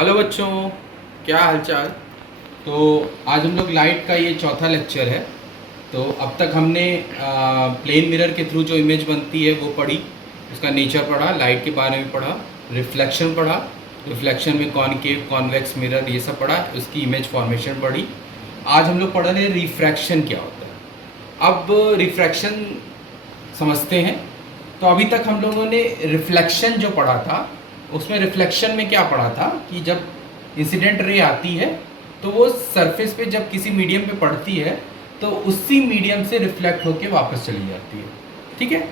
Hello बच्चों, क्या हालचाल। तो आज हम लोग लाइट का ये चौथा लेक्चर है। तो अब तक हमने प्लेन मिरर के थ्रू जो इमेज बनती है वो पढ़ी, उसका नेचर पढ़ा, लाइट के बारे में पढ़ा, रिफ्लेक्शन पढ़ा, रिफ्लेक्शन में कॉनकेव कॉन्वेक्स मिरर ये सब पढ़ा, उसकी इमेज फॉर्मेशन पढ़ी। आज हम लोग पढ़ रहे हैं रिफ्रैक्शन क्या होता है। अब रिफ्रैक्शन समझते हैं। तो अभी तक हम लोगों ने रिफ्लेक्शन जो पढ़ा था, उसमें रिफ्लेक्शन में क्या पढ़ा था कि जब इंसिडेंट रे आती है तो वो सरफेस पे जब किसी मीडियम पे पड़ती है तो उसी मीडियम से रिफ्लेक्ट होके वापस चली जाती है। ठीक है।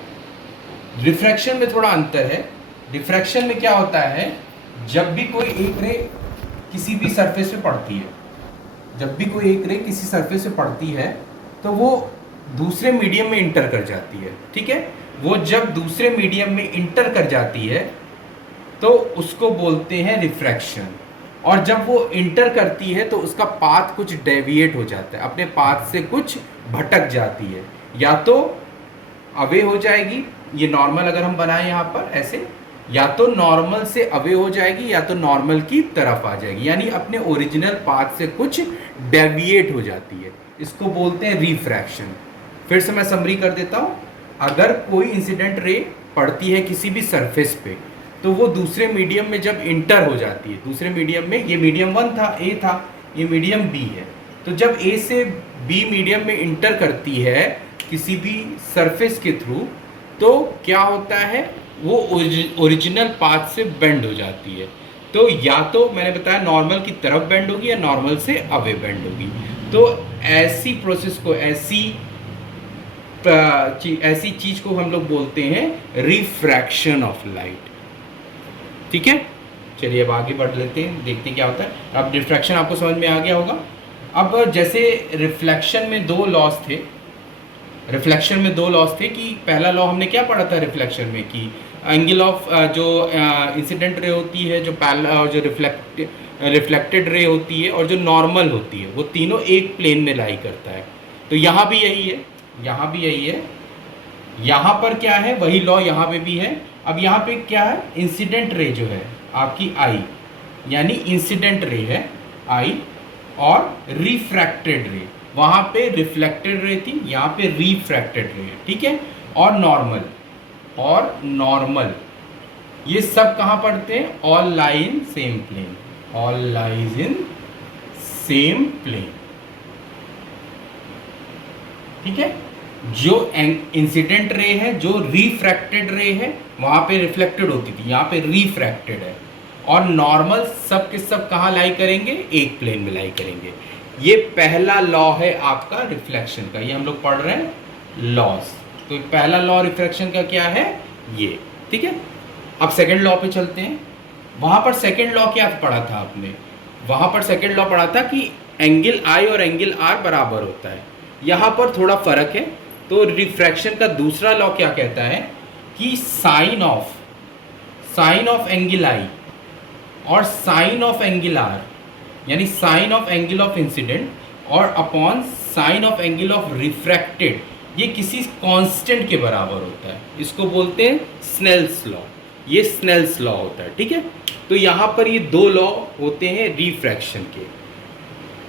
रिफ्रैक्शन में थोड़ा अंतर है। रिफ्रैक्शन में क्या होता है, जब भी कोई एक रे किसी भी सरफेस पे पड़ती है, जब भी कोई एक रे किसी सरफेस पे पड़ती है तो वो दूसरे मीडियम में इंटर कर जाती है। ठीक है। वो जब दूसरे मीडियम में इंटर कर जाती है तो उसको बोलते हैं रिफ्रैक्शन। और जब वो इंटर करती है तो उसका पाथ कुछ डेविएट हो जाता है, अपने पाथ से कुछ भटक जाती है, या तो अवे हो जाएगी, ये नॉर्मल अगर हम बनाएं यहाँ पर ऐसे, या तो नॉर्मल से अवे हो जाएगी या तो नॉर्मल की तरफ आ जाएगी, यानी अपने ओरिजिनल पाथ से कुछ डेविएट हो जाती है। इसको बोलते हैं रिफ्रैक्शन। फिर से मैं समरी कर देता हूँ। अगर कोई इंसिडेंट रे पड़ती है किसी भी सरफेस पे तो वो दूसरे मीडियम में जब इंटर हो जाती है, दूसरे मीडियम में, ये मीडियम 1 था, ए था, ये मीडियम बी है, तो जब ए से बी मीडियम में इंटर करती है किसी भी सरफेस के थ्रू तो क्या होता है, वो ओरिजिनल पाथ से बेंड हो जाती है। तो या तो मैंने बताया नॉर्मल की तरफ बेंड होगी या नॉर्मल से अवे बेंड होगी। तो ऐसी प्रोसेस को, ऐसी चीज को हम लोग बोलते हैं रिफ्रैक्शन ऑफ लाइट। ठीक है। चलिए अब आगे बढ़ लेते हैं, देखते हैं क्या होता है। अब रिफ्रैक्शन आपको समझ में आ गया होगा। अब जैसे रिफ्लेक्शन में दो लॉस थे, रिफ्लेक्शन में दो लॉस थे कि पहला लॉ हमने क्या पढ़ा था रिफ्लेक्शन में कि एंगल ऑफ जो इंसिडेंट रे होती है, जो और जो रिफ्लेक्टेड रे होती है और जो नॉर्मल होती है, वो तीनों एक प्लेन में लाई करता है। तो यहाँ भी यही है, यहाँ भी यही है, यहाँ पर क्या है वही लॉ यहाँ पे भी है। अब यहाँ पे क्या है, इंसिडेंट रे जो है आपकी आई, यानी इंसिडेंट रे है आई, और रिफ्रैक्टेड रे, वहाँ पे रिफ्लेक्टेड रे थी, यहाँ पे रिफ्रैक्टेड रे है। ठीक है। और नॉर्मल, और नॉर्मल, ये सब कहाँ पढ़ते हैं, all lie in same plane, all lies in same plane. ठीक है। जो इंसिडेंट रे है, जो रिफ्रैक्टेड रे है, वहां पे रिफ्लेक्टेड होती थी, यहाँ पे रिफ्रैक्टेड है। और नॉर्मल सब के सब कहाँ लाई करेंगे, एक प्लेन में लाई करेंगे। ये पहला लॉ है आपका रिफ्लेक्शन का, ये हम लोग पढ़ रहे हैं लॉस। तो पहला लॉ रिफ्लेक्शन का क्या है, ये। ठीक है। अब सेकेंड लॉ पे चलते हैं। वहां पर सेकेंड लॉ क्या पढ़ा था आपने, वहां पर सेकेंड लॉ पढ़ा था कि एंगल आई और एंगल आर बराबर होता है। यहाँ पर थोड़ा फर्क है। तो रिफ्रैक्शन का दूसरा लॉ क्या कहता है कि साइन ऑफ एंगल आई और साइन ऑफ एंगल आर, यानी sine of angle of incident और upon sine of angle of refracted, ये किसी कांस्टेंट के बराबर होता है। इसको बोलते हैं स्नेल्स लॉ, ये स्नेल्स लॉ होता है। ठीक है। तो यहाँ पर ये दो लॉ होते हैं रिफ्रैक्शन के।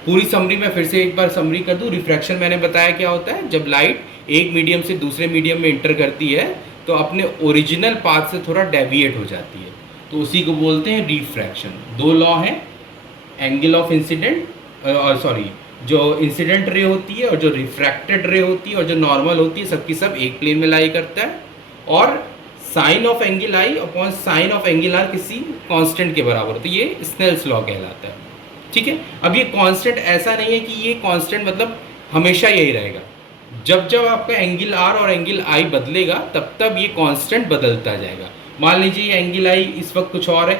पूरी समरी में फिर से एक बार समरी कर दूं। रिफ्रैक्शन मैंने बताया क्या होता है, जब लाइट एक मीडियम से दूसरे मीडियम में इंटर करती है तो अपने ओरिजिनल पाथ से थोड़ा डेविएट हो जाती है, तो उसी को बोलते हैं रिफ्रैक्शन। दो लॉ हैं, एंगल ऑफ इंसिडेंट और सॉरी, जो इंसिडेंट रे होती है और जो रिफ्रैक्टेड रे होती है और जो नॉर्मल होती है, सबकी सब एक प्लेन में लाई करता है। और sine of angle i upon sine of angle r किसी कांस्टेंट के बराबर होता है, ये स्नेल्स लॉ कहलाता है। ठीक है। अब ये कांस्टेंट ऐसा नहीं है कि ये कांस्टेंट मतलब हमेशा यही रहेगा, जब जब आपका एंगल आर और एंगल आई बदलेगा तब तब ये कांस्टेंट बदलता जाएगा। मान लीजिए ये एंगल आई इस वक्त कुछ और है,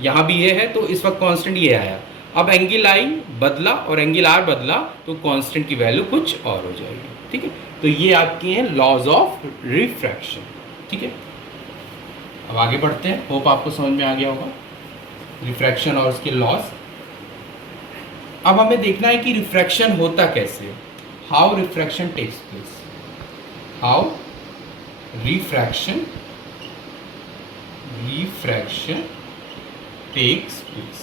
यहाँ भी ये है, तो इस वक्त कांस्टेंट ये आया। अब एंगल आई बदला और एंगल आर बदला तो कांस्टेंट की वैल्यू कुछ और हो जाएगी। ठीक है। तो ये आपके हैं लॉज ऑफ रिफ्रैक्शन। ठीक है। अब आगे बढ़ते हैं, होप आपको समझ में आ गया होगा रिफ्रैक्शन और उसके लॉज। अब हमें देखना है कि रिफ्रैक्शन होता कैसे, how refraction takes place, how refraction takes place.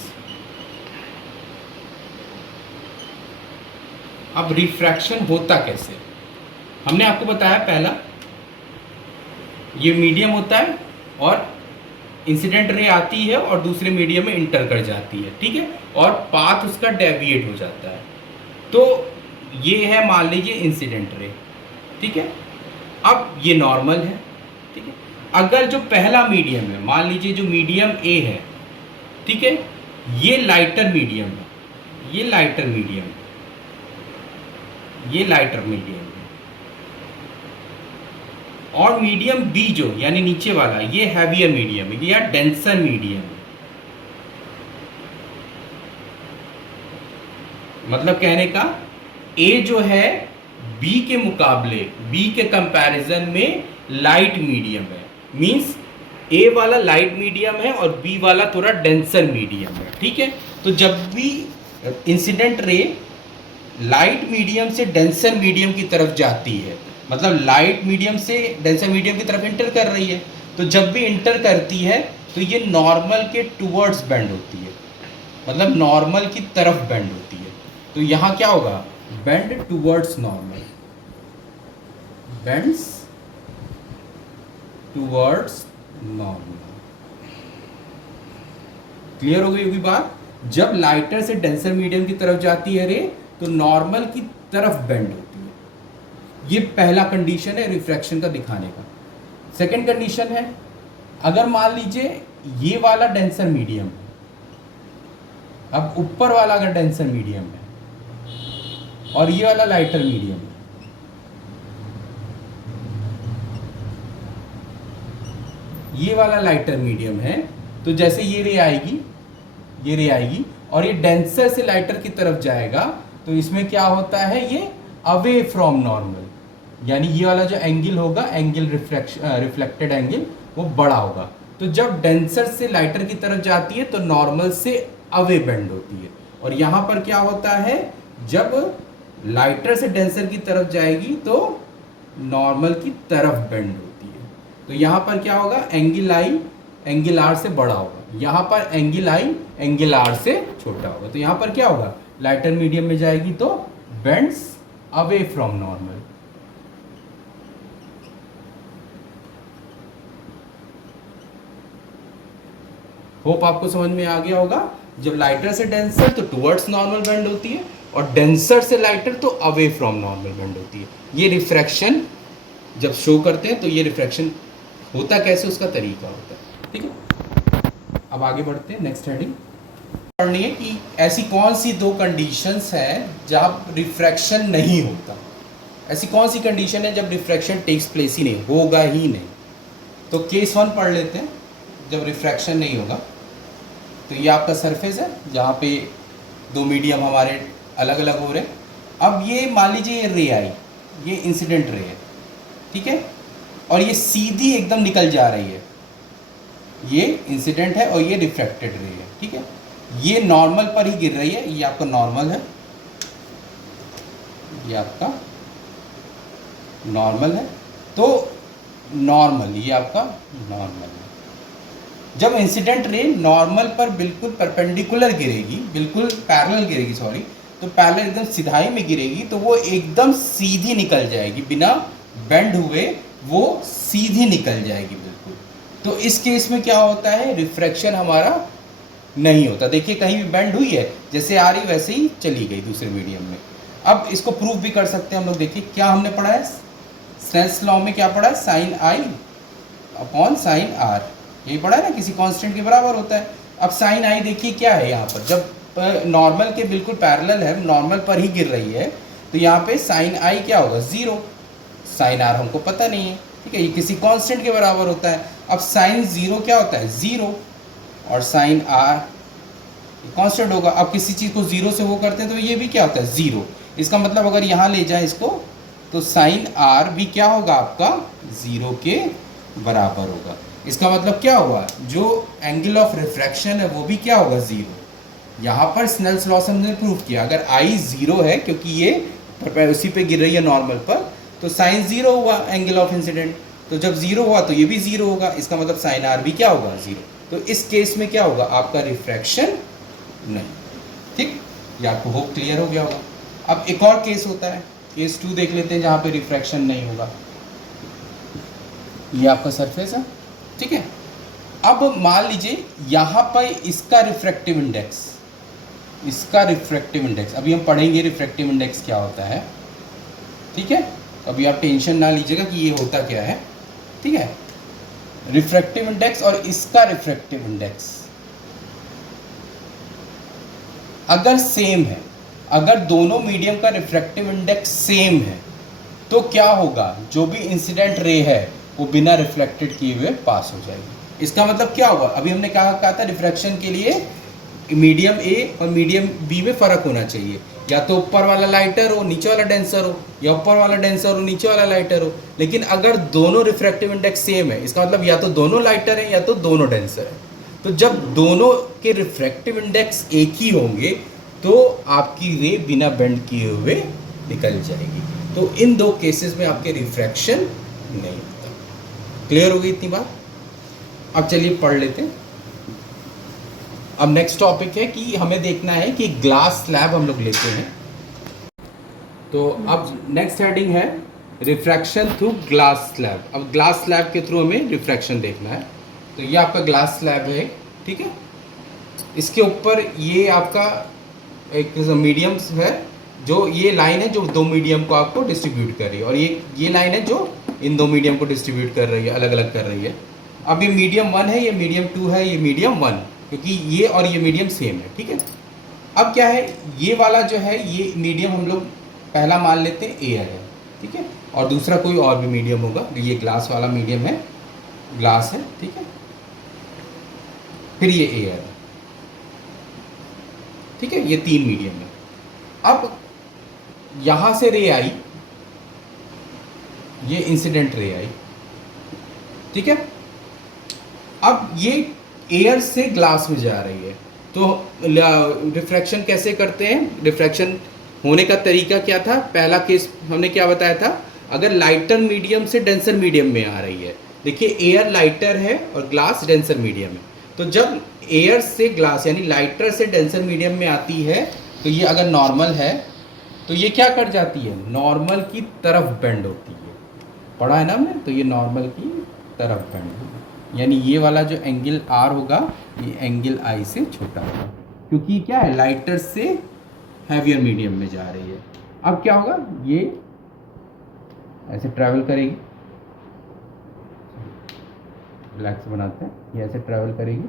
अब रिफ्रैक्शन होता कैसे, हमने आपको बताया पहला, ये मीडियम होता है और इंसिडेंट रे आती है और दूसरे मीडियम में इंटर कर जाती है, ठीक है, और पाथ उसका डेविएट हो जाता है। तो ये है मान लीजिए इंसिडेंट रे, ठीक है। अब ये नॉर्मल है, ठीक है। अगर जो पहला मीडियम है, मान लीजिए जो मीडियम ए है, ठीक है, ये लाइटर मीडियम है, ये लाइटर मीडियम है, ये लाइटर मीडियम है, और मीडियम बी जो यानी नीचे वाला ये हैवियर मीडियम है या डेंसर मीडियम है। मतलब कहने का ए जो है बी के मुकाबले, बी के कंपैरिजन में लाइट मीडियम है, मींस ए वाला लाइट मीडियम है और बी वाला थोड़ा डेंसर मीडियम है, ठीक है। तो जब भी इंसिडेंट रे लाइट मीडियम से डेंसर मीडियम की तरफ जाती है, मतलब लाइट मीडियम से डेंसर मीडियम की तरफ इंटर कर रही है, तो जब भी इंटर करती है तो ये नॉर्मल के टूवर्ड्स बेंड होती है, मतलब नॉर्मल की तरफ बेंड होती है। तो यहाँ क्या होगा, bend towards normal, bends towards normal. Clear हो गई होगी बात। जब लाइटर से डेंसर मीडियम की तरफ जाती है रे तो नॉर्मल की तरफ बेंड होती है। ये पहला कंडीशन है रिफ्रैक्शन का दिखाने का। सेकंड कंडीशन है, अगर मान लीजिए ये वाला डेंसर मीडियम है, अब ऊपर वाला अगर डेंसर मीडियम है और ये वाला लाइटर मीडियम है, ये वाला लाइटर मीडियम है, तो जैसे ये रे आएगी, ये रे आएगी और ये डेंसर से लाइटर की तरफ जाएगा, तो इसमें क्या होता है, ये अवे फ्रॉम नॉर्मल, यानी ये वाला जो एंगल होगा, एंगल रिफ्लेक्टेड एंगल, वो बड़ा होगा। तो जब डेंसर से लाइटर की तरफ जाती है तो नॉर्मल से अवे बेंड होती है। और यहाँ पर क्या होता है, जब लाइटर से डेंसर की तरफ जाएगी तो नॉर्मल की तरफ बेंड होती है। तो यहाँ पर क्या होगा, एंगल आई एंगल आर से बड़ा होगा, यहाँ पर एंगल आई एंगल आर से छोटा होगा। तो यहाँ पर क्या होगा, लाइटर मीडियम में जाएगी तो bends away from normal. Hope आपको समझ में आ गया होगा। जब लाइटर से डेंसर तो टुवर्ड्स नॉर्मल बेंड होती है और डेंसर से लाइटर तो अवे फ्रॉम नॉर्मल बेंड होती है। ये रिफ्रैक्शन जब शो करते हैं तो ये रिफ्रैक्शन होता कैसे, उसका तरीका होता है, ठीक है। अब आगे बढ़ते हैं, नेक्स्ट हेडिंग पढ़नी है कि ऐसी कौन सी दो कंडीशंस हैं जब रिफ्रैक्शन नहीं होता। ऐसी कौन सी कंडीशन है जब रिफ्रैक्शन टेक्स प्लेस ही नहीं, होगा ही नहीं। तो केस 1 पढ़ लेते हैं, जब रिफ्रैक्शन नहीं होगा। तो ये आपका सरफेस है जहाँ पे दो मीडियम हमारे अलग अलग हो रहे हैं। अब ये मान लीजिए ये रे आई, ये इंसिडेंट रे है, ठीक है, और ये सीधी एकदम निकल जा रही है, ये इंसिडेंट है और ये रिफ्रैक्टेड रे है, ठीक है। ये नॉर्मल पर ही गिर रही है, ये आपका नॉर्मल है, ये आपका नॉर्मल है। तो नॉर्मल, ये आपका नॉर्मल है। जब इंसिडेंट रे नॉर्मल पर बिल्कुल परपेंडिकुलर गिरेगी, बिल्कुल पैरेलल गिरेगी, सॉरी, तो पैरेलल एकदम सिधाई में गिरेगी, तो वो एकदम सीधी निकल जाएगी, बिना बेंड हुए वो सीधी निकल जाएगी बिल्कुल। तो इस केस में क्या होता है, रिफ्रैक्शन हमारा नहीं होता। देखिए कहीं भी बेंड हुई है, जैसे आ रही वैसे ही चली गई दूसरे मीडियम में। अब इसको प्रूफ भी कर सकते हैं हम लोग। देखिए क्या हमने पढ़ा है, स्नेल्स लॉ में क्या पढ़ा है, sine i upon sine r, यही पढ़ा है ना, किसी कांस्टेंट के बराबर होता है। अब साइन आई देखिए क्या है, यहाँ पर जब नॉर्मल के बिल्कुल पैरेलल है, नॉर्मल पर ही गिर रही है, तो यहाँ पे साइन आई क्या होगा, 0। साइन आर हमको पता नहीं है, ठीक है, ये किसी कांस्टेंट के बराबर होता है। अब साइन 0 क्या होता है, 0, और साइन आर कांस्टेंट होगा। अब किसी चीज़ को 0 से वो करते हैं तो ये भी क्या होता है, 0। इसका मतलब अगर यहाँ ले जाए इसको तो साइन आर भी क्या होगा आपका, 0 के बराबर होगा। इसका मतलब क्या हुआ, जो एंगल ऑफ रिफ्रैक्शन है वो भी क्या होगा, 0। यहाँ पर स्नेल्स लॉ से हमने प्रूव किया, अगर आई 0 है क्योंकि ये उसी पे गिर रही है नॉर्मल पर, तो साइन 0 हुआ एंगल ऑफ इंसिडेंट। तो जब 0 हुआ तो ये भी 0 होगा, इसका मतलब साइन आर भी क्या होगा, 0। तो इस केस में क्या होगा, आपका रिफ्रैक्शन नहीं, ठीक। ये आपको होप क्लियर हो गया होगा। अब एक और केस होता है, केस 2 देख लेते हैं जहाँ पे रिफ्रैक्शन नहीं होगा। ये आपका सरफेस है, ठीक है। अब मान लीजिए यहाँ पर इसका रिफ्रैक्टिव इंडेक्स, अभी हम पढ़ेंगे रिफ्रैक्टिव इंडेक्स क्या होता है, ठीक है। अभी आप टेंशन ना लीजिएगा कि ये होता क्या है, ठीक है। रिफ्रैक्टिव इंडेक्स और इसका रिफ्रैक्टिव इंडेक्स अगर सेम है, अगर दोनों मीडियम का रिफ्रैक्टिव इंडेक्स सेम है, तो क्या होगा, जो भी इंसिडेंट रे है वो बिना रिफ्लेक्टेड किए हुए पास हो जाएगी। इसका मतलब क्या हुआ, अभी हमने कहा था रिफ्रैक्शन के लिए मीडियम ए और मीडियम बी में फ़र्क होना चाहिए, या तो ऊपर वाला लाइटर हो नीचे वाला डेंसर हो, या ऊपर वाला डेंसर हो नीचे वाला लाइटर हो। लेकिन अगर दोनों रिफ्रैक्टिव इंडेक्स सेम है, इसका मतलब या तो दोनों लाइटर हैं या तो दोनों डेंसर हैं। तो जब दोनों के रिफ्रैक्टिव इंडेक्स एक ही होंगे तो आपकी रे बिना बेंड किए हुए निकल जाएगी। तो इन दो केसेस में आपके रिफ्रैक्शन नहीं होता। क्लियर हो गई इतनी बात? अब चलिए पढ़ लेते हैं। अब नेक्स्ट टॉपिक है कि हमें देखना है कि ग्लास स्लैब हम लोग लेते हैं। तो अब नेक्स्ट हेडिंग है रिफ्रैक्शन थ्रू ग्लास स्लैब। अब ग्लास स्लैब के थ्रू हमें रिफ्रैक्शन देखना है। तो ये आपका ग्लास स्लैब है, ठीक है। इसके ऊपर ये आपका एक मीडियम्स है, जो ये लाइन है जो दो मीडियम को आपको डिस्ट्रीब्यूट कर रही है, और ये लाइन है जो इन दो मीडियम को डिस्ट्रीब्यूट कर रही है, अलग अलग कर रही है। अब ये मीडियम 1 है, ये मीडियम 2 है, ये मीडियम 1, क्योंकि ये और ये मीडियम सेम है, ठीक है। अब क्या है, ये वाला जो है ये मीडियम हम लोग पहला मान लेते हैं एयर है, ठीक है। और दूसरा कोई और भी मीडियम होगा, ये ग्लास वाला मीडियम है, ग्लास है, ठीक है। फिर ये एयर है, ठीक है। ये 3 मीडियम है। अब यहां से रे आई, ये इंसिडेंट रे आई, ठीक है। अब ये एयर से ग्लास में जा रही है। तो रिफ्रैक्शन कैसे करते हैं, रिफ्रैक्शन होने का तरीका क्या था, पहला केस हमने क्या बताया था, अगर लाइटर मीडियम से डेंसर मीडियम में आ रही है, देखिए एयर लाइटर है और ग्लास डेंसर मीडियम है। तो जब एयर से ग्लास यानी लाइटर से डेंसर मीडियम में आती है, तो ये अगर नॉर्मल है तो ये क्या कर जाती है, नॉर्मल की तरफ बेंड होती है, पढ़ा है ना हमने। तो ये नॉर्मल की तरफ बेंड होगी, यानी ये वाला जो एंगल आर होगा ये एंगल आई से छोटा होगा, क्योंकि क्या है, लाइटर से हैवियर मीडियम में जा रही है। अब क्या होगा, ये ऐसे ट्रैवल करेगी, ब्लैक से बनाते हैं, ये ऐसे ट्रैवल करेगी,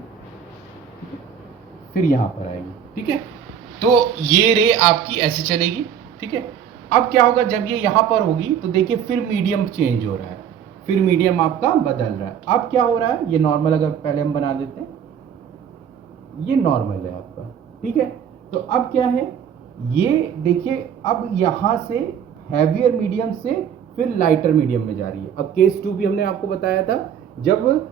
फिर यहाँ पर आएगी, ठीक है। तो ये रे आपकी ऐसे चलेगी, ठीक है। अब क्या होगा, जब ये यहाँ पर होगी तो देखिए फिर मीडियम चेंज हो रहा है, फिर मीडियम आपका बदल रहा है। अब क्या हो रहा है, ये नॉर्मल अगर पहले हम बना देते हैं, ये नॉर्मल है आपका, ठीक है। तो अब क्या है, ये देखिए अब यहाँ से हैवियर मीडियम से फिर लाइटर मीडियम में जा रही है। अब केस 2 भी हमने आपको बताया था, जब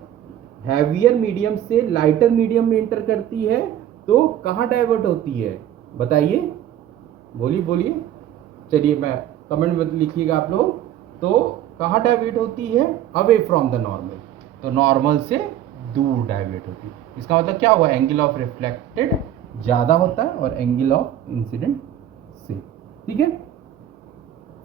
हैवियर मीडियम से लाइटर मीडियम में इंटर करती है तो कहाँ डाइवर्ट होती है, बताइए, बोलिए बोलिए, चलिए मैं कमेंट में लिखिएगा आप लोग। तो कहाँ डाइवर्ट होती है, अवे फ्रॉम द नॉर्मल, तो नॉर्मल से दूर डाइवर्ट होती है। इसका मतलब क्या हुआ, एंगल ऑफ रिफ्लेक्टेड ज़्यादा होता है और एंगल ऑफ इंसिडेंट से, ठीक है।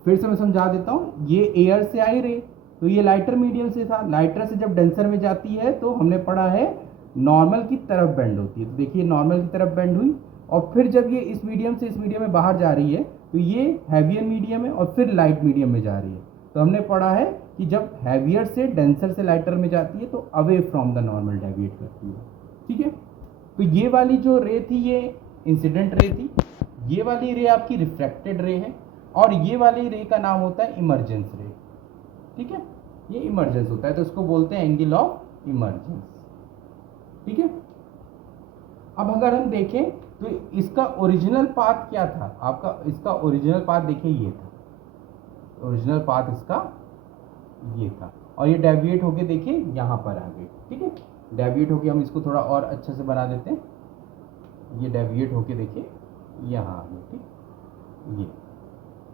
फिर से मैं समझा देता हूँ, ये एयर से आई रे, तो ये लाइटर मीडियम से था, लाइटर से जब डेंसर में जाती है तो हमने पढ़ा है नॉर्मल की तरफ बेंड होती है। तो देखिए नॉर्मल की तरफ बेंड हुई, और फिर जब ये इस मीडियम से इस मीडियम में बाहर जा रही है तो ये हैवियर मीडियम है और फिर लाइट मीडियम में जा रही है। तो हमने पढ़ा है कि जब हैवियर से डेंसर से लाइटर में जाती है तो away from the normal deviate करती है, ठीक है। तो ये वाली जो रे थी ये इंसिडेंट रे थी, ये वाली रे आपकी रिफ्रैक्टेड रे है, और ये वाली रे का नाम होता है इमर्जेंस रे, ठीक है। ये इमर्जेंस होता है तो उसको बोलते हैं एंगल ऑफ इमर्जेंस, ठीक है। अब अगर हम देखें तो इसका ओरिजिनल पाथ क्या था आपका, इसका ओरिजिनल पाथ देखिए ये था, ओरिजिनल पाथ इसका ये था, और ये डेविएट होके देखिए यहाँ पर आ गए, ठीक है। डेविएट होके हम इसको थोड़ा और अच्छे से बना देते हैं, ये डेविएट होके देखिए यहाँ आ गए, ठीक। ये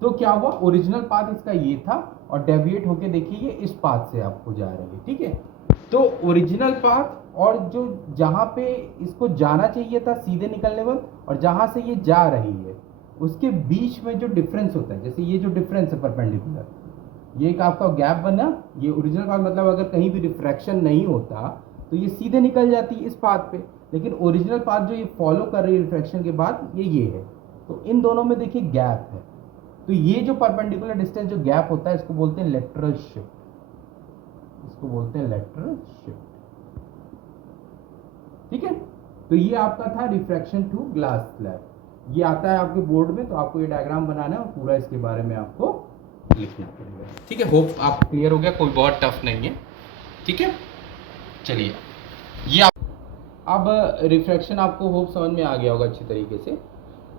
तो क्या हुआ, ओरिजिनल पाथ इसका ये था और डेविएट होके देखिए ये इस पाथ से आपको जा रही है, ठीक है। तो ओरिजिनल पाथ और जो जहाँ पे इसको जाना चाहिए था सीधे निकलने वाला, और जहाँ से ये जा रही है उसके बीच में जो डिफरेंस होता है, जैसे ये जो डिफरेंस है परपेंडिकुलर, ये एक आपका गैप बना, ये ओरिजिनल पाथ मतलब अगर कहीं भी रिफ्रैक्शन नहीं होता तो ये सीधे निकल जाती है इस पाथ पे, लेकिन ओरिजिनल पाथ जो ये फॉलो कर रही है रिफ्रैक्शन के बाद ये है, तो इन दोनों में देखिए गैप है, तो ये जो परपेंडिकुलर डिस्टेंस जो गैप होता है इसको बोलते हैं लेटरल शिफ्ट, इसको बोलते हैं लेटरल शिफ्ट। ठीक है, तो ये आपका था रिफ्रैक्शन टू ग्लास स्लैब, ये आता है आपके बोर्ड में, तो आपको ये डायग्राम बनाना है और पूरा इसके बारे में आपको लिखना पड़ेगा। ठीक है, होप आप क्लियर हो गया, कोई बहुत टफ नहीं है। ठीक है, चलिए ये अब रिफ्रैक्शन आपको होप समझ में आ गया होगा अच्छी तरीके से।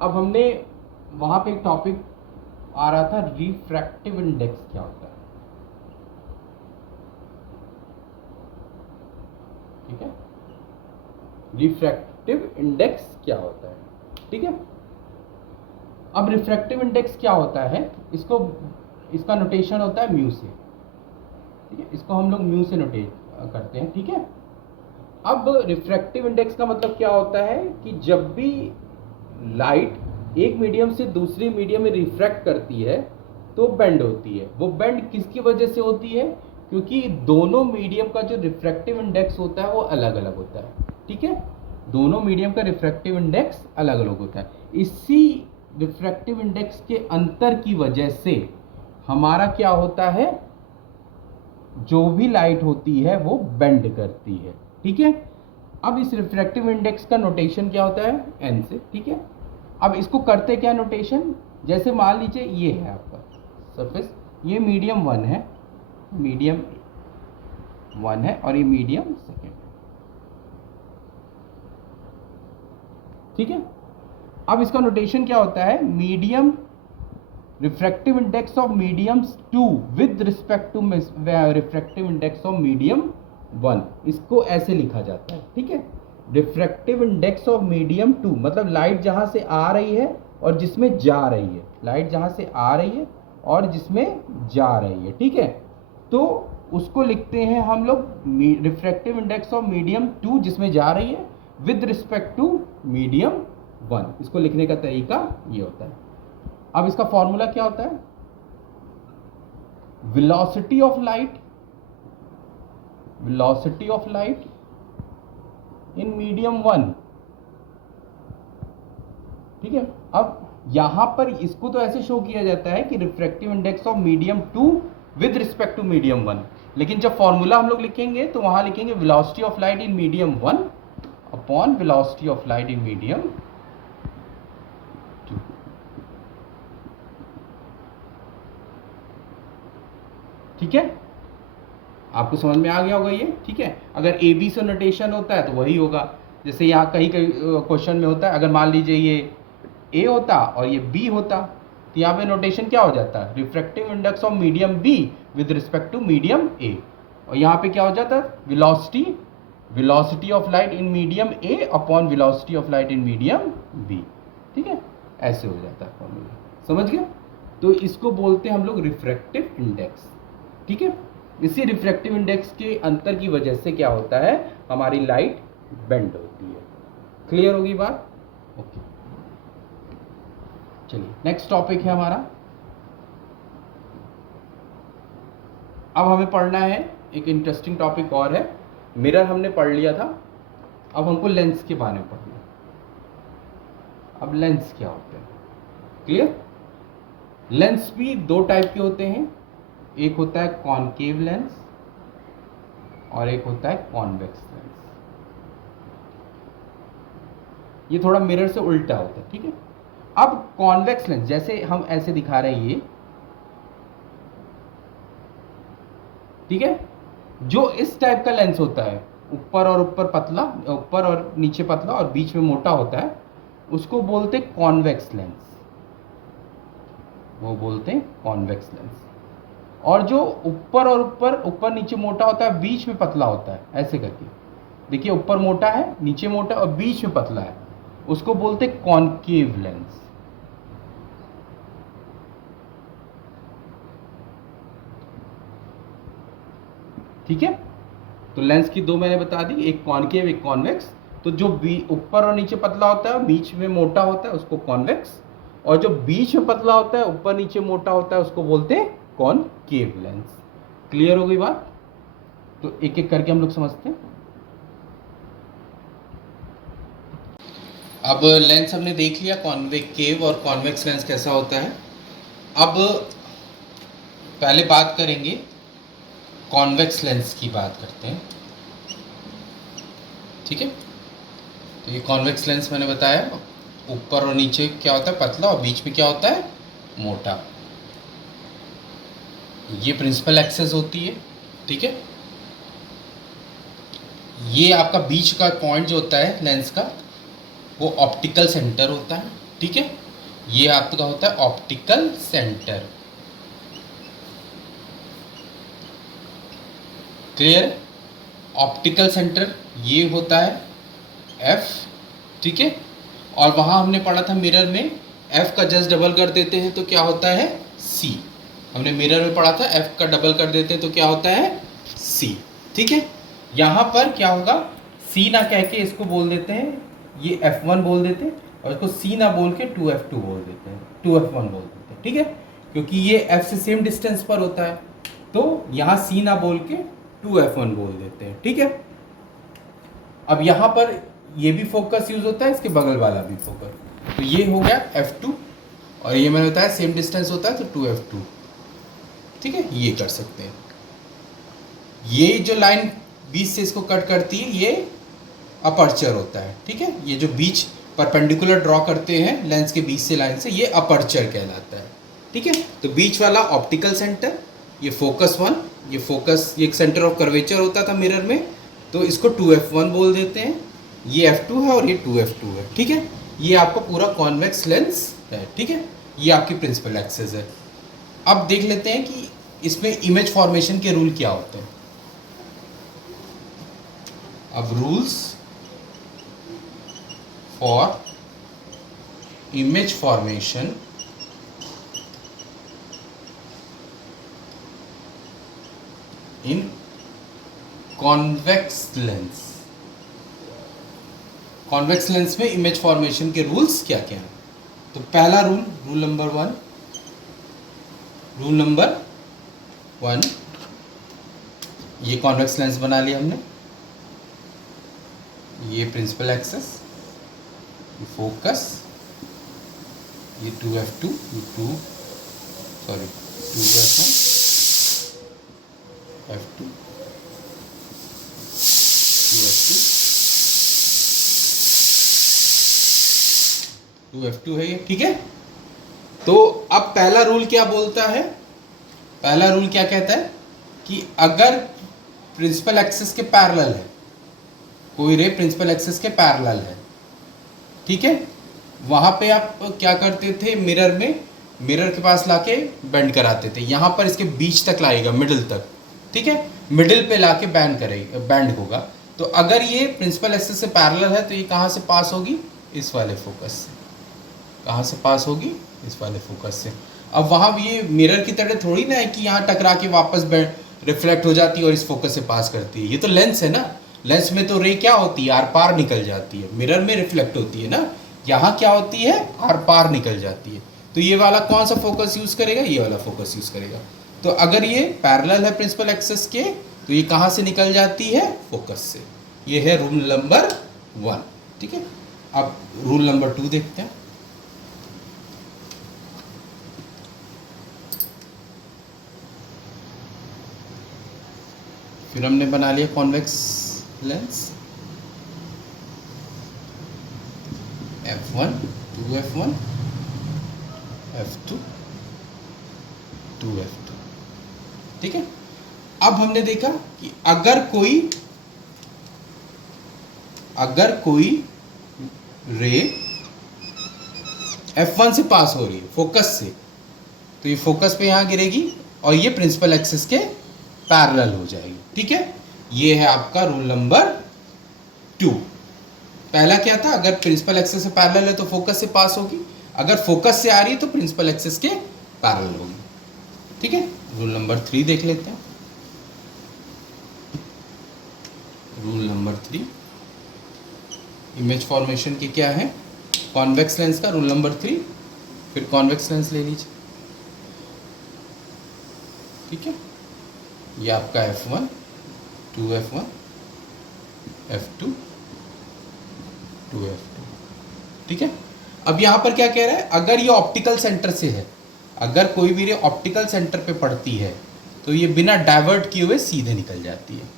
अब हमने वहां पे एक टॉपिक आ रहा था, रिफ्रैक्टिव इंडेक्स क्या होता है। ठीक है, रिफ्रैक्टिव इंडेक्स क्या होता है। ठीक है, अब रिफ्रैक्टिव इंडेक्स क्या होता है, इसका नोटेशन होता है म्यू से। ठीक है, इसको हम लोग म्यू से नोटेट करते हैं। ठीक है, अब रिफ्रैक्टिव इंडेक्स का मतलब क्या होता है कि जब भी लाइट एक मीडियम से दूसरी मीडियम में रिफ्रैक्ट करती है तो बेंड होती है। वो बेंड किसकी वजह से होती है, क्योंकि दोनों मीडियम का जो रिफ्रैक्टिव इंडेक्स होता है वो अलग अलग होता है। ठीक है, दोनों मीडियम का रिफ्रैक्टिव इंडेक्स अलग अलग होता है। इसी रिफ्रैक्टिव इंडेक्स के अंतर की वजह से हमारा क्या होता है, जो भी लाइट होती है वो बेंड करती है। ठीक है, अब इस रिफ्रैक्टिव इंडेक्स का नोटेशन क्या होता है, एन से। ठीक है, अब इसको करते क्या नोटेशन, जैसे मान लीजिए ये है आपका सरफेस, ये मीडियम 1 है, मीडियम 1 है और ये मीडियम 2 है। ठीक है, अब इसका नोटेशन क्या होता है, medium refractive index of mediums 2 with respect to refractive index of medium 1, इसको ऐसे लिखा जाता है। ठीक है, रिफ्रैक्टिव इंडेक्स ऑफ मीडियम 2 मतलब लाइट जहां से आ रही है और जिसमें जा रही है, लाइट जहां से आ रही है और जिसमें जा रही है। ठीक है, तो उसको लिखते हैं हम लोग रिफ्रैक्टिव इंडेक्स ऑफ मीडियम 2 जिसमें जा रही है विद रिस्पेक्ट टू मीडियम 1, इसको लिखने का तरीका ये होता है। अब इसका फॉर्मूला क्या होता है, velocity of light, velocity of light in medium 1। ठीक है, अब यहां पर इसको तो ऐसे शो किया जाता है कि refractive index of medium 2 with respect to medium 1, लेकिन जब फॉर्मूला हम लोग लिखेंगे तो वहां लिखेंगे velocity of light in medium 1 upon velocity of light in medium 2। ठीक है, आपको समझ में आ गया होगा ये। ठीक है, अगर ए बी से नोटेशन होता है तो वही होगा, जैसे यहाँ कहीं कहीं क्वेश्चन में होता है, अगर मान लीजिए ये ए होता और ये बी होता तो यहाँ पे नोटेशन क्या हो जाता है, refractive index of medium B with respect to medium A, और यहाँ पे क्या हो जाता है, velocity, velocity of light in medium A upon velocity of light in medium B. ठीक है, ऐसे हो जाता है फॉर्मूला, समझ गए। तो इसको बोलते हैं हम लोग रिफ्रैक्टिव इंडेक्स। ठीक है, इसी रिफ्रैक्टिव इंडेक्स के अंतर की वजह से क्या होता है, हमारी लाइट बेंड होती है। क्लियर होगी बात, ओके। चलिए नेक्स्ट टॉपिक है हमारा, अब हमें पढ़ना है एक इंटरेस्टिंग टॉपिक और है, मिरर हमने पढ़ लिया था, अब हमको लेंस के बारे में पढ़ना है। अब लेंस क्या होते हैं, क्लियर। लेंस भी दो टाइप के होते हैं, एक होता है कॉनकेव लेंस और एक होता है कॉन्वेक्स लेंस। ये थोड़ा मिरर से उल्टा होता है। ठीक है, अब कॉन्वेक्स लेंस जैसे हम ऐसे दिखा रहे हैं ये, ठीक है, जो इस टाइप का लेंस होता है, ऊपर और ऊपर पतला, ऊपर और नीचे पतला और बीच में मोटा होता है, उसको बोलते हैं कॉन्वेक्स लेंस, वो बोलते हैं कॉन्वेक्स लेंस। और जो ऊपर और ऊपर नीचे मोटा होता है, बीच में पतला होता है, ऐसे करके देखिए, ऊपर मोटा है, नीचे मोटा और बीच में पतला है, उसको बोलते हैं कॉनकेव लेंस। ठीक है, तो लेंस की दो मैंने बता दी, एक कॉनकेव एक कॉन्वेक्स। तो जो ऊपर और नीचे पतला होता है, बीच में मोटा होता है, उसको कॉन्वेक्स, और जो बीच में पतला होता है, ऊपर नीचे मोटा होता है, उसको बोलते हैं कॉनकेव लेंस। क्लियर हो गई बात? तो एक एक करके हम लोग समझते हैं। अब लेंस हमने देख लिया, कॉन्वेकेव और कॉन्वेक्स लेंस कैसा होता है। अब पहले बात करेंगे, कॉन्वेक्स लेंस की बात करते हैं, ठीक है। तो ये कॉन्वेक्स लेंस मैंने बताया, ऊपर और नीचे क्या होता है पतला, और बीच में क्या होता है मोटा। ये प्रिंसिपल एक्सेस होती है, ठीक है। ये आपका बीच का पॉइंट जो होता है लेंस का, वो ऑप्टिकल सेंटर होता है, ठीक है। ये आपका होता है optical centre. Clear? Optical centre ये होता है एफ, ठीक है। और वहां हमने पढ़ा था मिरर में, एफ का जस्ट डबल कर देते हैं तो क्या होता है सी। हमने मिरर में पढ़ा था एफ का डबल कर देते हैं तो क्या होता है सी, ठीक है। यहां पर क्या होगा, सी ना कह के इसको बोल देते हैं, ये F1 बोल देते हैं, और इसको सी ना बोल के 2F2 बोल देते हैं, 2F1 बोल देते हैं, ठीक है। क्योंकि ये F से सेम डिस्टेंस पर होता है, तो यहाँ सी ना बोल के 2F1 बोल देते हैं, ठीक है। अब यहाँ पर ये भी फोकस यूज होता है, इसके बगल वाला भी फोकस। तो ये हो गया F2, और ये मैंने बताया सेम डिस्टेंस होता है तो 2F2, ठीक है। ये कर सकते हैं। ये जो लाइन बीच से इसको कट करती है, ये अपर्चर होता है, ठीक है। ये जो बीच परपेंडिकुलर ड्रॉ करते हैं लेंस के बीच से लाइन से, ये अपर्चर कहलाता है, ठीक है। तो बीच वाला ऑप्टिकल सेंटर, ये फोकस 1, ये फोकस, ये एक सेंटर ऑफ कर्वेचर होता था मिरर में, तो इसको 2F1 बोल देते हैं। ये F2 है और ये 2F2 है, ठीक है। ये आपका पूरा कॉन्वेक्स लेंस है, ठीक है। ये आपकी प्रिंसिपल एक्सेस है। अब देख लेते हैं कि इसमें इमेज फॉर्मेशन के रूल क्या होते हैं। अब rules for image formation in convex lens. Convex lens में इमेज फॉर्मेशन के रूल्स क्या क्या हैं? तो पहला रूल, रूल नंबर 1, ये कॉन्वेक्स लेंस बना लिया हमने, ये प्रिंसिपल एक्सेस, ये फोकस, ये 2F2, ये 2F1, F2, 2F2 है ये, ठीक है। तो अब पहला रूल क्या बोलता है, पहला रूल क्या कहता है कि अगर प्रिंसिपल एक्सिस के पैरेलल है, कोई रे प्रिंसिपल एक्सिस के पैरेलल है, ठीक है, वहां पे आप क्या करते थे, मिरर में, मिरर के पास लाके बेंड कराते थे, यहां पर इसके बीच तक लाएगा, मिडिल तक, ठीक है, मिडिल पे लाके बैंड करेगा, बैंड होगा। तो अगर ये प्रिंसिपल एक्सिस से पैरेलल है तो ये कहां से पास होगी, इस वाले फोकस से। कहां से पास होगी, इस वाले फोकस से। अब वहां ये मिरर की तरह थोड़ी ना है कि यहाँ टकरा के वापस रिफ्लेक्ट हो जाती है और इस फोकस से पास करती है। ये तो लेंस है ना, लेंस में तो रे क्या होती है, आर पार निकल जाती है, मिरर में रिफ्लेक्ट होती है ना, यहाँ क्या होती है, आर पार निकल जाती है। तो ये वाला कौन सा फोकस यूज करेगा, ये वाला फोकस यूज करेगा। तो अगर ये पैरेलल है प्रिंसिपल एक्सिस के, तो ये कहाँ से निकल जाती है, फोकस से। ये है रूल नंबर 1, ठीक है। अब रूल नंबर 2 देखते हैं। फिर हमने बना लिया convex lens, F1, 2F1, F2, 2F2, ठीक है। अब हमने देखा कि अगर कोई रे F1 से पास हो रही है फोकस से, तो ये फोकस पे यहाँ गिरेगी और ये प्रिंसिपल एक्सिस के पैरेलल हो जाएगी, ठीक है। ये है आपका रूल नंबर 2। पहला क्या था, अगर प्रिंसिपल एक्सिस से पैरेलल है तो फोकस से पास होगी, अगर फोकस से आ रही है तो प्रिंसिपल एक्सिस के पैरेलल होगी, ठीक है। रूल नंबर 3 देख लेते हैं। रूल नंबर 3 इमेज फॉर्मेशन के क्या है, कॉन्वेक्स लेंस का रूल नंबर 3, फिर कॉन्वेक्स लेंस ले लीजिए, ठीक है। ये आपका F1, 2F1, F2, 2F2, ठीक है। अब यहाँ पर क्या कह रहा है, अगर ये ऑप्टिकल सेंटर से है, अगर कोई भी रे ऑप्टिकल सेंटर पे पड़ती है तो ये बिना डाइवर्ट किए हुए सीधे निकल जाती है,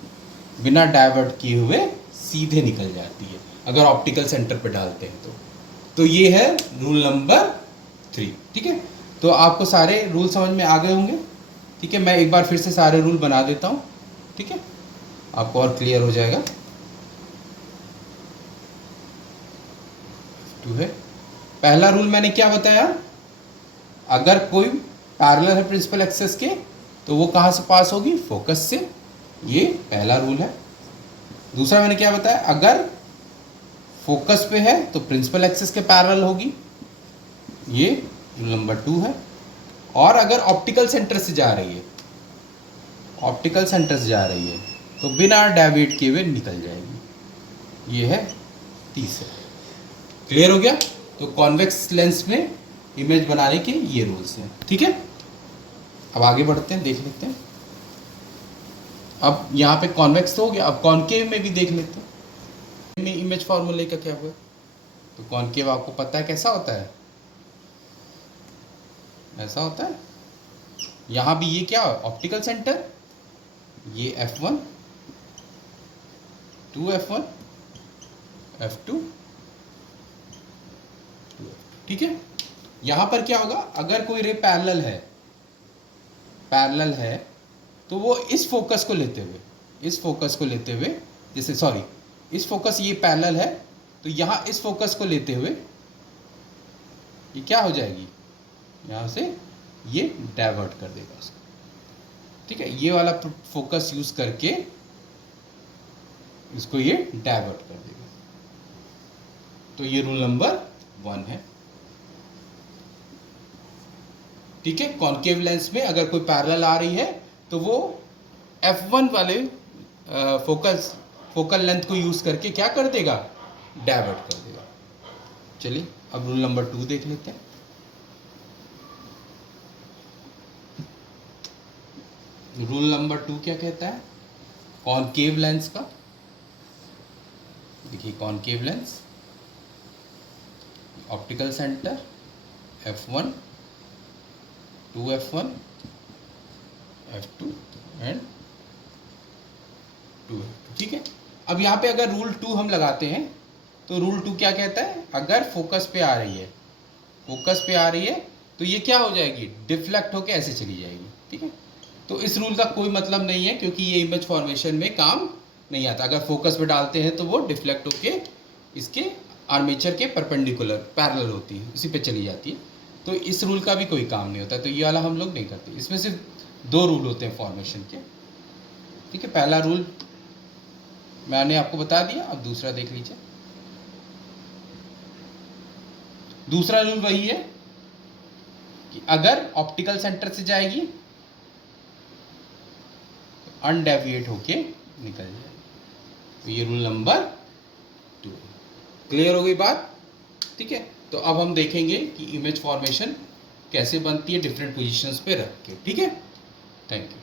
बिना डाइवर्ट किए हुए सीधे निकल जाती है अगर ऑप्टिकल सेंटर पे डालते हैं तो ये है रूल नंबर 3, ठीक है। तो आपको सारे रूल समझ में आ गए होंगे, ठीक है। मैं एक बार फिर से सारे रूल बना देता हूँ, ठीक है, आपको और क्लियर हो जाएगा। है पहला रूल मैंने क्या बताया, अगर कोई पैरेलल है प्रिंसिपल एक्सेस के तो वो कहाँ से पास होगी, फोकस से, ये पहला रूल है। दूसरा मैंने क्या बताया, अगर फोकस पे है तो प्रिंसिपल एक्सेस के पैरेलल होगी, ये रूल नंबर 2 है। और अगर ऑप्टिकल सेंटर से जा रही है, ऑप्टिकल सेंटर से जा रही है तो बिना डेविएट किए हुए निकल जाएगी, ये है तीसरा। क्लियर हो गया। तो कॉन्वेक्स लेंस में इमेज बनाने के ये रूल्स हैं, ठीक है। अब आगे बढ़ते हैं, देख लेते हैं। अब यहाँ पे कॉन्वेक्स तो हो गया, अब कॉन्केव में भी देख लेते हैं में इमेज फॉर्मूले का क्या हुआ। तो कॉन्केव आपको पता है कैसा होता है, ऐसा होता है। यहाँ भी ये क्या ऑप्टिकल सेंटर, ये F1, 2F1, F2, ठीक है। यहाँ पर क्या होगा, अगर कोई रे पैरेलल है तो वो इस फोकस को लेते हुए, जैसे सॉरी इस फोकस ये पैरेलल है तो यहाँ इस फोकस को लेते हुए ये क्या हो जाएगी, यहाँ से ये डाइवर्ट कर देगा उसको, ठीक है। ये वाला फोकस यूज करके इसको ये डाइवर्ट कर देगा। तो ये रूल नंबर 1 है, ठीक है। कॉन्केव लेंस में अगर कोई पैरेलल आ रही है तो वो F1 वाले फोकल लेंथ को यूज करके क्या कर देगा, डाइवर्ट कर देगा। चलिए अब रूल नंबर 2 देख लेते हैं। रूल नंबर 2 क्या कहता है, कॉन्केव लेंस का। देखिए concave lens, optical centre F1, 2F1, F2 and 2F2, ठीक है। अब यहाँ पे अगर रूल 2 हम लगाते हैं तो रूल 2 क्या कहता है, अगर फोकस पे आ रही है तो ये क्या हो जाएगी, डिफ्लेक्ट होके ऐसे चली जाएगी, ठीक है। तो इस रूल का कोई मतलब नहीं है क्योंकि ये इमेज फॉर्मेशन में काम नहीं आता। अगर फोकस पे डालते हैं तो वो डिफ्लेक्ट होके इसके आर्मेचर के परपेंडिकुलर पैरेलल होती है, उसी पे चली जाती है। तो इस रूल का भी कोई काम नहीं होता, तो ये वाला हम लोग नहीं करते। इसमें सिर्फ 2 रूल होते हैं फॉर्मेशन के, ठीक है। पहला रूल मैंने आपको बता दिया, अब दूसरा देख लीजिए। दूसरा रूल वही है कि अगर ऑप्टिकल सेंटर से जाएगी तो अनडेविएट होके निकल जाएगी। तो ये रूल नंबर 2। क्लियर हो गई बात, ठीक है। तो अब हम देखेंगे कि इमेज फॉर्मेशन कैसे बनती है डिफरेंट पोजीशंस पे रख के, ठीक है। Thank you.